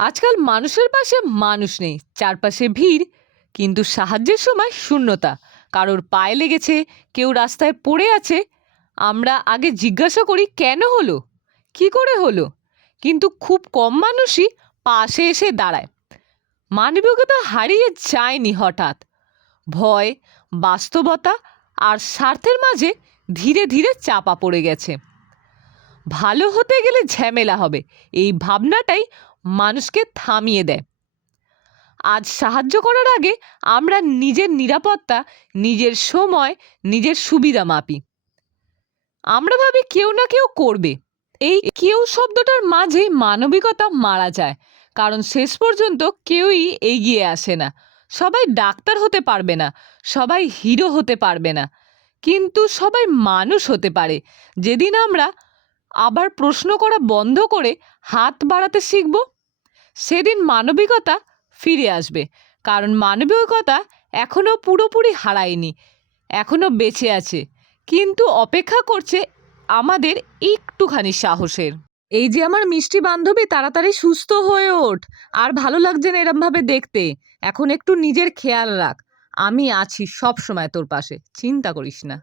আজকাল মানুষের পাশে মানুষ নেই, চারপাশে ভিড়, কিন্তু সাহায্যের সময় শূন্যতা। কারোর পায়ে লেগেছে, কেউ রাস্তায় পড়ে আছে, আমরা আগে জিজ্ঞাসা করি কেন হলো, কি করে হলো, কিন্তু খুব কম মানুষই পাশে এসে দাঁড়ায়। মানবিকতা হারিয়ে যায়নি হঠাৎ, ভয়, বাস্তবতা আর স্বার্থের মাঝে ধীরে ধীরে চাপা পড়ে গেছে। ভালো হতে গেলে ঝামেলা হবে, এই ভাবনাটাই মানুষকে থামিয়ে দেয়। আজ সাহায্য করার আগে আমরা নিজের নিরাপত্তা, নিজের সময়, নিজের সুবিধা মাপি। আমরা ভাবি কেউ না কেউ করবে। এই কেউ শব্দটার মাঝে মানবিকতা মারা যায়, কারণ শেষ পর্যন্ত কেউই এগিয়ে আসে না। সবাই ডাক্তার হতে পারবে না, সবাই হিরো হতে পারবে না, কিন্তু সবাই মানুষ হতে পারে। যেদিন আমরা আবার প্রশ্ন করা বন্ধ করে হাত বাড়াতে শিখব, সেদিন মানবিকতা ফিরে আসবে। কারণ মানবিকতা এখনো পুরোপুরি হারায়নি, এখনো বেঁচে আছে, কিন্তু অপেক্ষা করছে আমাদের একটুখানি সাহসের। এই যে আমার মিষ্টি বান্ধবী, তাড়াতাড়ি সুস্থ হয়ে ওঠ। আর ভালো লাগছে না এরমভাবে দেখতে। এখন একটু নিজের খেয়াল রাখ, আমি আছি সব সময় তোর পাশে, চিন্তা করিস না।